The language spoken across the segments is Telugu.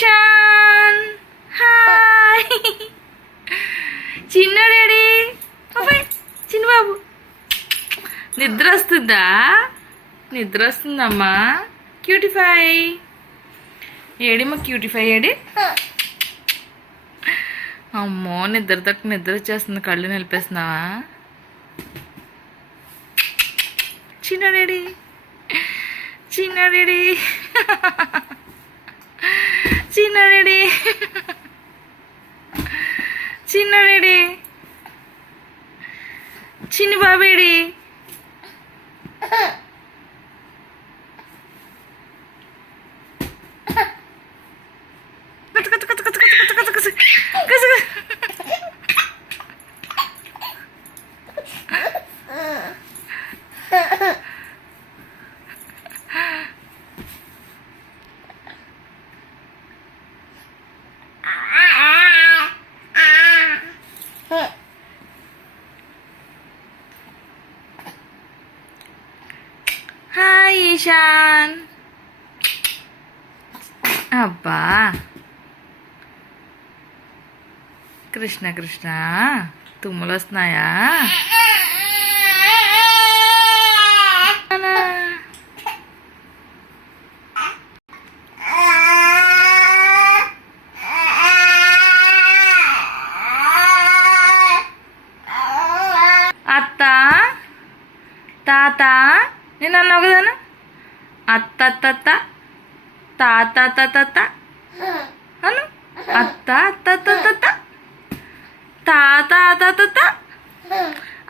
ఈశాన్ హాయ్ చిన్నడేడి అబ్బాయి చిన్న బాబు నిద్ర వస్తుందా నిద్ర వస్తుందమ్మా క్యూటిఫై. ఏడిమ్మా మా క్యూటిఫై ఏడి? అమ్మో నిద్ర తక్కువ నిద్ర వచ్చేస్తుంది కళ్ళు నిలిపేస్తున్నావా? చిన్నడేడి చిన్నడేడి చిన్నరెడి చిన్నరెడి చిన్న బాబేడి. Hai Ishan. Apa? Krishna Krishna. Tumulas na ya eh, eh, తాత నేను అన్నావు కదానా అత్త అత్త తాత తాత అను అత్త అత్త అత్త తాత తాత అత్త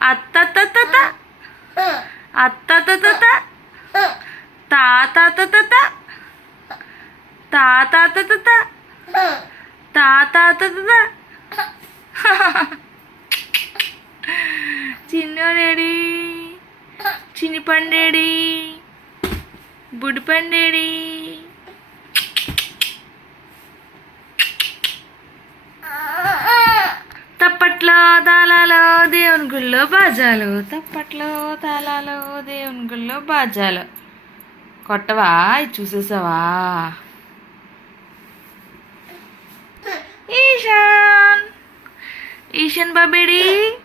అత్త అత్త అత్త తాత తాత తాత తాత తాత తాత చిన్నోడేడి చిన్ని పండేడి బుడి పండేడి తప్పట్లో తాళాలో దేవుని గుళ్ళో బాజాలు. తప్పట్లో తాళాలో దేవుని గుళ్ళో బాజాలు. కొట్టవా? ఇది చూసేసావా? ఈశాన్. ఈశాన్ బాబేడి.